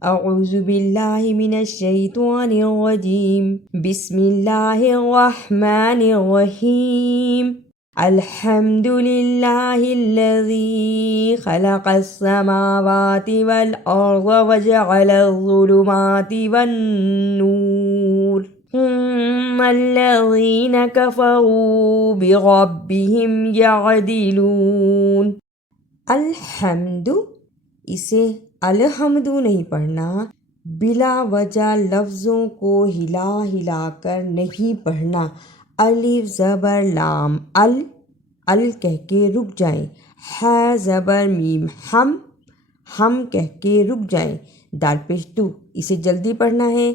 اعوذ باللہ من الشیطان الرجیم بسم اللہ الرحمن الرحیم الحمد للہ الذی خلق السماوات والارض وجعل الظلمات والنور ثم الذین کفروا بربهم یعدلون۔ الحمد، اسے الحمد نہیں پڑھنا، بلا وجہ لفظوں کو ہلا ہلا کر نہیں پڑھنا۔ الف زبر لام ال کہہ کے رک جائیں، ح زبر میم ہم کہہ کے رک جائیں، دال پیش دو، اسے جلدی پڑھنا ہے۔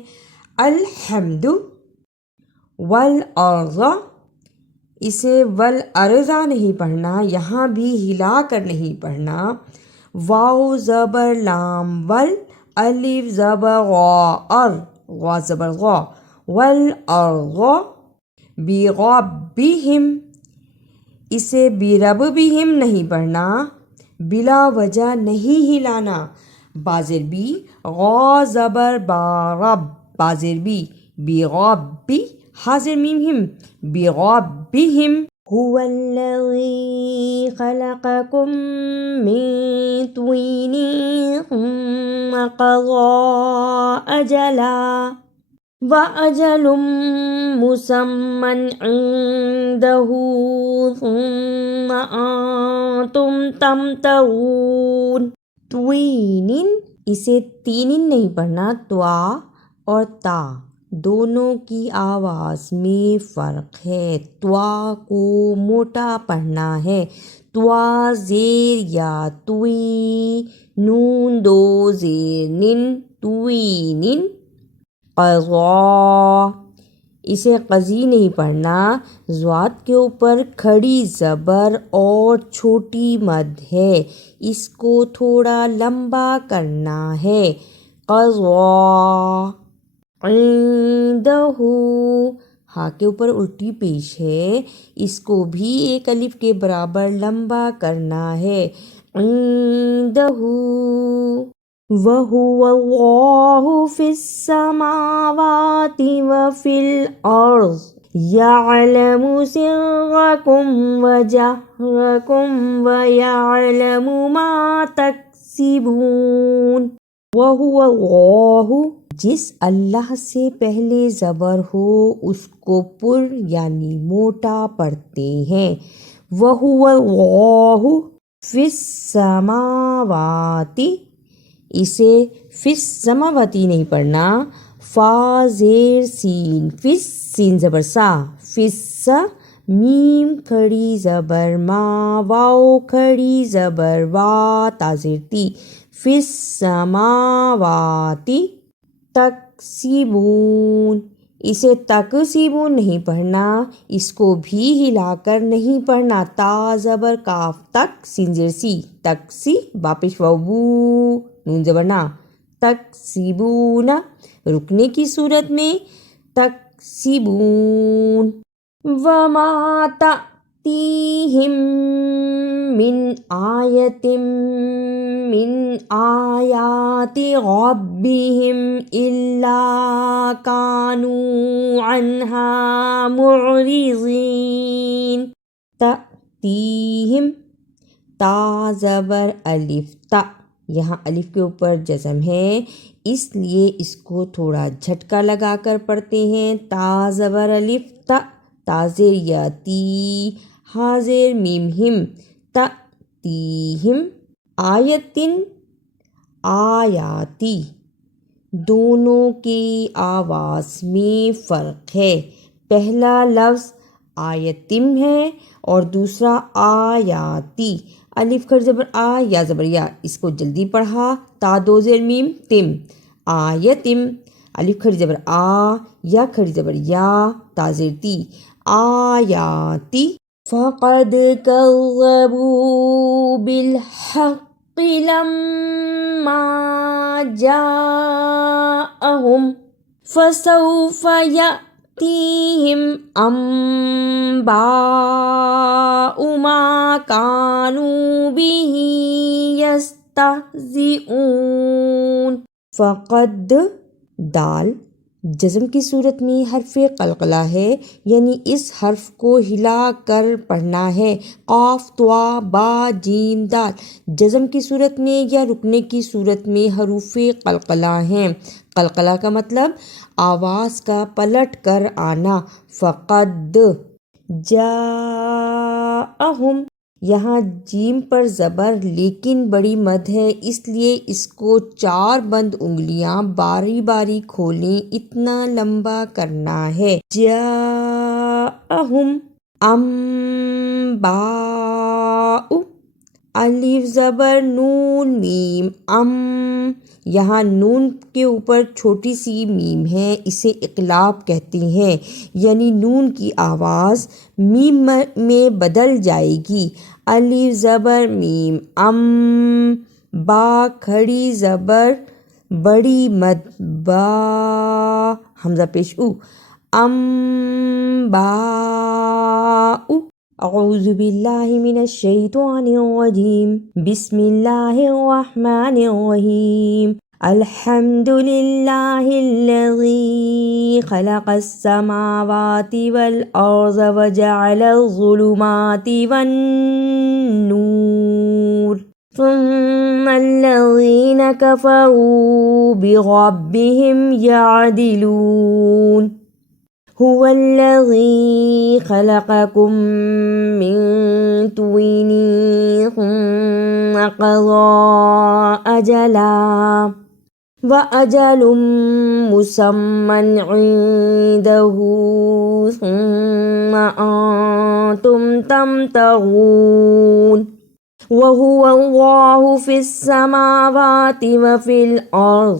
الحمد والارض، اسے والارض نہیں پڑھنا، یہاں بھی ہلا کر نہیں پڑھنا۔ واو زبر لام الف زبر غا زبر غا، والارض بربہم، اسے بربہم نہیں پڑھنا، بلا وجہ نہیں ہلانا۔ بازر بی، غا زبر بارب، بازر بی، بربی، حاضر میم ہم، بربہم۔ هو الذی خلقکم من طین ثم قضى أجلا وأجل مسمى عنده ثم أنتم تمترون۔ طوین، اسے تینن نہیں پڑھنا، توا اور تا دونوں کی آواز میں فرق ہے۔ توا کو موٹا پڑھنا ہے، توا زیر یا توی، نون دو زیر نن، توینن۔ قضا، اسے قضی نہیں پڑھنا، ضاد کے اوپر کھڑی زبر اور چھوٹی مد ہے، اس کو تھوڑا لمبا کرنا ہے۔ قضا، عندہ، ہاں کے اوپر الٹی پیش ہے، اس کو بھی ایک الف کے برابر لمبا کرنا ہے۔ عندہ، وَهُوَ اللَّهُ فِي السَّمَاوَاتِ وَفِي الْأَرْضِ يَعْلَمُ سِرَّكُمْ وَجَهْرَكُمْ وَيَعْلَمُ مَا تَكْسِبُونَ۔ وَهُوَ اللَّهُ، جس اللہ سے پہلے زبر ہو اس کو پر یعنی موٹا پڑھتے ہیں۔ وَهُوَ اللَّهُ فِي السَّمَاوَاتِ، اسے فِي السَّمَاوَاتِ نہیں پڑھنا، فا زیر سین، فِس سین زبر سا، فِس میم کھڑی زبر ما، واؤ کھڑی زبر وا، تا زیر تی، فِي السَّمَاوَاتِ تکسبون، اسے تکسبون نہیں پڑھنا، اس کو بھی ہلا کر نہیں پڑھنا۔ تا زبر کاف تک، سین زیر سی، تکسی، باپش وبو، نون زبر نا، تکسبون، رکنے کی صورت میں تکسبون۔ وما تأتیہم من آیۃ من آیات ربہم الا کانوا عنہا معرضین۔ تأتیہم، تا زبر الف تا، یہاں الف کے اوپر جزم ہے اس لیے اس کو تھوڑا جھٹکا لگا کر پڑھتے ہیں۔ تا زبر الف تا، تا زیر یا تی، حاضر میم ہم، تأتیہم۔ آیتن، آیاتی، دونوں کی آواز میں فرق ہے، پہلا لفظ آیتم ہے اور دوسرا آیاتی۔ الف کھڑی زبر آ، یا زبر یا، اس کو جلدی پڑھا، تا دو زیر میم تم، آیتم، الف کھڑی زبر آ، یا کھڑی زبر یا، تا زیر تی، آیاتی۔ فَقَدْ كَذَّبُوا بِالْحَقِّ لَمَّا جَاءَهُمْ فَسَوْفَ يَأْتِيهِمْ أَنْبَاءُ مَا كَانُوا بِهِ يَسْتَهْزِئُونَ۔ فقد دال جزم کی صورت میں حرف قلقلہ ہے، یعنی اس حرف کو ہلا کر پڑھنا ہے۔ قاف طوا با جیم دال جزم کی صورت میں یا رکنے کی صورت میں حروف قلقلہ ہیں۔ قلقلہ کا مطلب آواز کا پلٹ کر آنا۔ فقد جاءہم یہاں جیم پر زبر لیکن بڑی مد ہے، اس لیے اس کو 4 بند انگلیاں باری باری کھولیں، اتنا لمبا کرنا ہے۔ جاءہم انباء الف زبر نون میم یہاں نون کے اوپر چھوٹی سی میم ہے، اسے اقلاب کہتے ہیں، یعنی نون کی آواز میم میں بدل جائے گی۔ الف زبر میم با کھڑی زبر بڑی مد با حمزہ پیش او انباء اعوذ باللہ من الشیطان الرجیم بسم اللہ الرحمن الرحیم الحمد للہ الذی خلق السماوات والارض وجعل الظلمات والنور ثم الذین کفروا بربهم یعدلون هو الذی خلقکم من طین ثم قضى أجلا وأجل مسمى عنده ثم أنتم تمترون وهو الله في السماوات وفي الأرض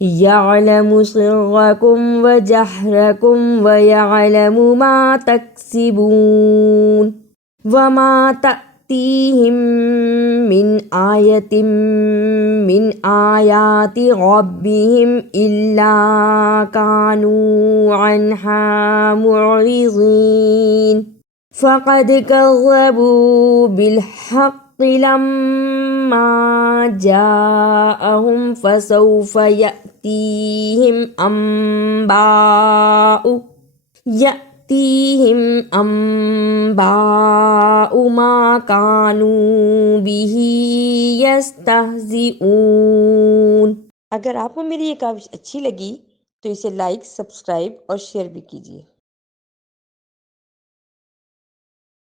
يعلم سركم وجهركم ويعلم ما تكسبون وما تأتيهم من آية من آيات ربهم إلا كانوا عنها معرضين فقد كذبوا بالحق لما جاءهم فسوف يأتيهم أنباء ما كانوا به يستهزئون۔ اگر آپ کو میری یہ کاوش اچھی لگی تو اسے لائک، سبسکرائب اور شیئر بھی کیجیے۔